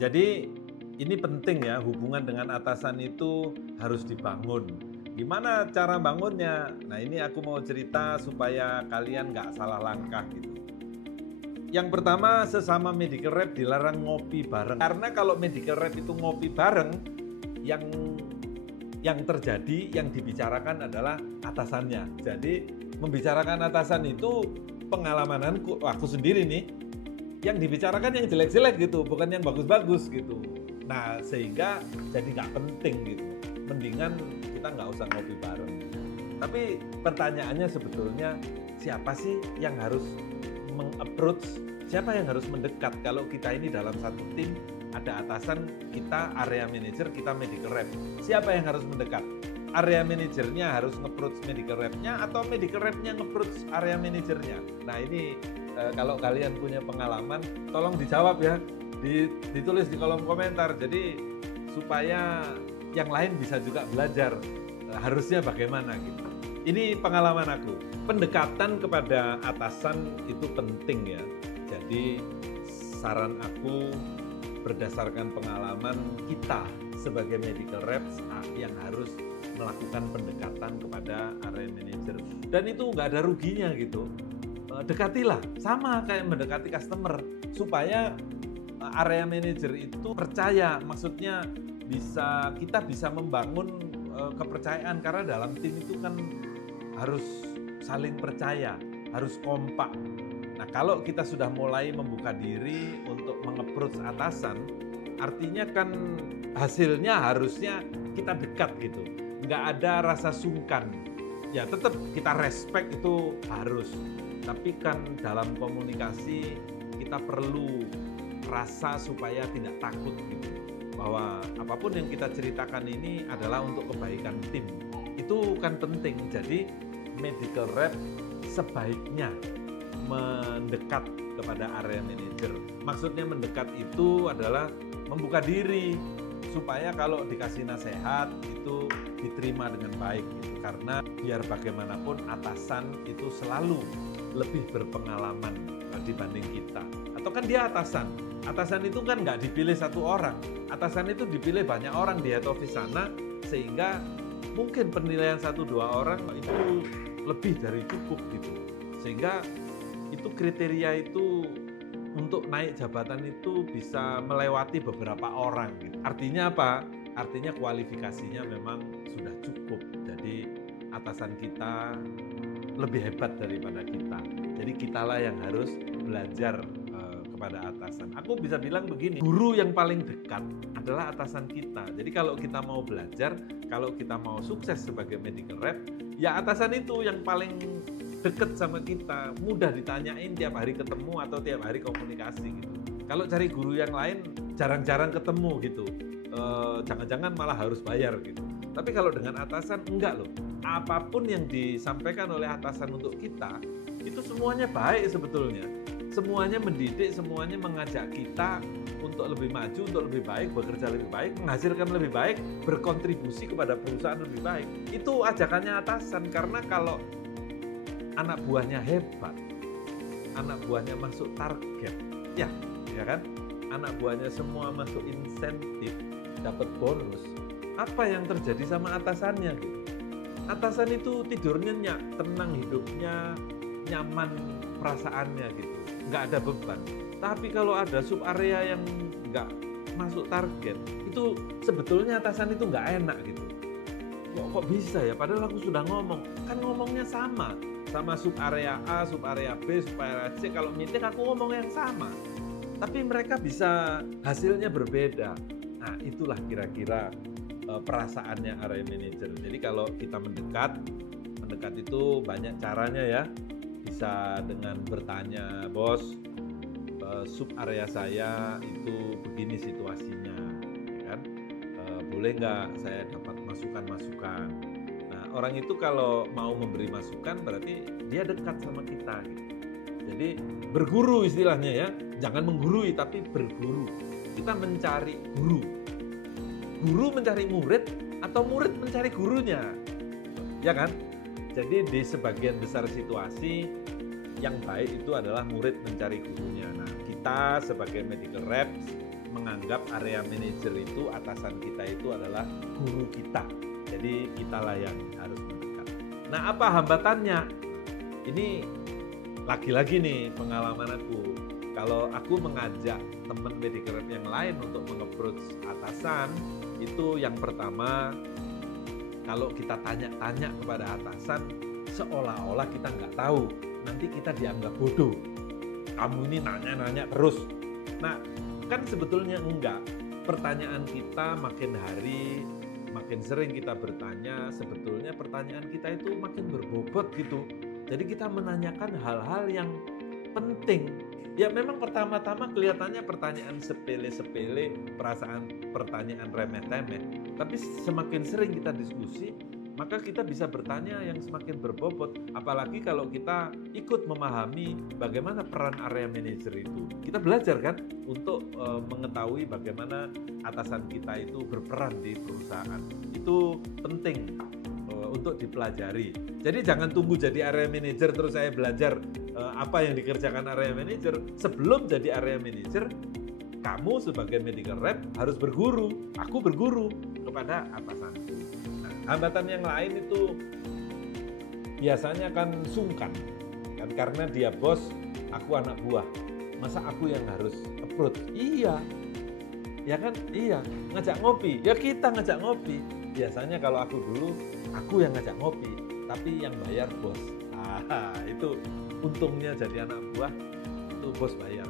Jadi ini penting ya, hubungan dengan atasan itu harus dibangun. Gimana cara bangunnya? Nah ini aku mau cerita supaya kalian nggak salah langkah gitu. Yang pertama, sesama medical rep dilarang ngopi bareng. Karena kalau medical rep itu ngopi bareng, yang terjadi, yang dibicarakan adalah atasannya. Jadi membicarakan atasan itu pengalaman aku sendiri nih, yang dibicarakan yang jelek-jelek gitu, bukan yang bagus-bagus gitu. Nah sehingga jadi nggak penting gitu. Mendingan kita nggak usah ngopi bareng. Tapi pertanyaannya sebetulnya siapa sih yang harus meng-approach, siapa yang harus mendekat kalau kita ini dalam satu tim, ada atasan, kita area manager, kita medical rep. Siapa yang harus mendekat? Area manajernya harus nge-approach medical rep-nya atau medical rep-nya nge-approach area manajernya? Nah ini kalau kalian punya pengalaman, tolong dijawab ya, ditulis di kolom komentar. Jadi supaya yang lain bisa juga belajar harusnya bagaimana gitu. Ini pengalaman aku. Pendekatan kepada atasan itu penting ya. Jadi saran aku berdasarkan pengalaman kita sebagai medical reps yang harus melakukan pendekatan kepada area manager. Dan itu nggak ada ruginya gitu. Dekatilah, sama kayak mendekati customer supaya area manager itu percaya, maksudnya kita bisa membangun kepercayaan karena dalam tim itu kan harus saling percaya, harus kompak. Nah, kalau kita sudah mulai membuka diri untuk meng-approach atasan, artinya kan hasilnya harusnya kita dekat gitu. Nggak ada rasa sungkan. Ya tetap kita respect itu harus. Tapi kan dalam komunikasi kita perlu rasa supaya tidak takut gitu. Bahwa apapun yang kita ceritakan ini adalah untuk kebaikan tim. Itu kan penting. Jadi medical rep sebaiknya mendekat kepada area manager. Maksudnya mendekat itu adalah membuka diri supaya kalau dikasih nasihat itu diterima dengan baik gitu. Karena biar bagaimanapun atasan itu selalu lebih berpengalaman dibanding kita. Atau kan dia atasan. Atasan itu kan nggak dipilih satu orang. Atasan itu dipilih banyak orang di head office sana, sehingga mungkin penilaian 1-2 orang itu lebih dari cukup gitu. Sehingga itu kriteria itu untuk naik jabatan itu bisa melewati beberapa orang gitu. Artinya apa? Artinya kualifikasinya memang sudah cukup. Jadi atasan kita lebih hebat daripada kita. Jadi kitalah yang harus belajar kepada atasan. Aku bisa bilang begini, guru yang paling dekat adalah atasan kita. Jadi kalau kita mau belajar, kalau kita mau sukses sebagai medical rep, ya atasan itu yang paling dekat sama kita, mudah ditanyain tiap hari ketemu atau tiap hari komunikasi gitu. Kalau cari guru yang lain jarang-jarang ketemu gitu, jangan-jangan malah harus bayar gitu. Tapi kalau dengan atasan enggak loh, apapun yang disampaikan oleh atasan untuk kita, itu semuanya baik sebetulnya. Semuanya mendidik, semuanya mengajak kita untuk lebih maju, untuk lebih baik, bekerja lebih baik, menghasilkan lebih baik, berkontribusi kepada perusahaan lebih baik. Itu ajakannya atasan, karena kalau anak buahnya hebat, anak buahnya masuk target, ya kan? Anak buahnya semua masuk insentif, dapat bonus. Apa yang terjadi sama atasannya gitu? Atasan itu tidur nyenyak, tenang hidupnya, nyaman perasaannya gitu, nggak ada beban. Tapi kalau ada sub area yang nggak masuk target, itu sebetulnya atasan itu nggak enak gitu. Kok bisa ya? Padahal aku sudah ngomong, kan ngomongnya sama sub area A, sub area B, sub area C. Kalau meeting aku ngomong yang sama, tapi mereka bisa hasilnya berbeda. Nah itulah kira-kira perasaannya area manager. Jadi kalau kita mendekat itu banyak caranya ya. Bisa dengan bertanya, bos, sub area saya itu begini situasinya, kan? Boleh nggak saya dapat masukan-masukan? Nah, orang itu kalau mau memberi masukan berarti dia dekat sama kita. Gitu. Jadi berguru istilahnya ya, jangan menggurui tapi berguru. Kita mencari guru, guru mencari murid atau murid mencari gurunya, ya kan? Jadi di sebagian besar situasi yang baik itu adalah murid mencari gurunya. Nah, kita sebagai medical reps menganggap area manajer itu, atasan kita itu adalah guru kita. Jadi kitalah yang harus mendekat. Nah, apa hambatannya? Ini lagi-lagi nih pengalaman aku. Kalau aku mengajak teman medical rep yang lain untuk meng-approach atasan, itu yang pertama, kalau kita tanya-tanya kepada atasan, seolah-olah kita nggak tahu. Nanti kita dianggap bodoh. Kamu ini nanya-nanya terus. Nah, kan sebetulnya enggak. Pertanyaan kita makin hari, makin sering kita bertanya, sebetulnya pertanyaan kita itu makin berbobot gitu. Jadi kita menanyakan hal-hal yang penting. Ya memang pertama-tama kelihatannya pertanyaan sepele-sepele, pertanyaan remeh-temeh. Tapi semakin sering kita diskusi, maka kita bisa bertanya yang semakin berbobot. Apalagi kalau kita ikut memahami bagaimana peran area manager itu. Kita belajar kan untuk mengetahui bagaimana atasan kita itu berperan di perusahaan. Itu penting untuk dipelajari. Jadi jangan tunggu jadi area manager terus saya belajar apa yang dikerjakan area manager. Sebelum jadi area manager, kamu sebagai medical rep harus berguru. Aku berguru kepada atasanku. Nah, hambatan yang lain itu biasanya kan sungkan. Kan karena dia bos, aku anak buah. Masa aku yang harus approach? Iya. Ya kan? Iya. Ngajak ngopi. Ya kita ngajak ngopi. Biasanya kalau aku dulu, aku yang ngajak ngopi, tapi yang bayar bos. Itu untungnya jadi anak buah, itu bos bayar.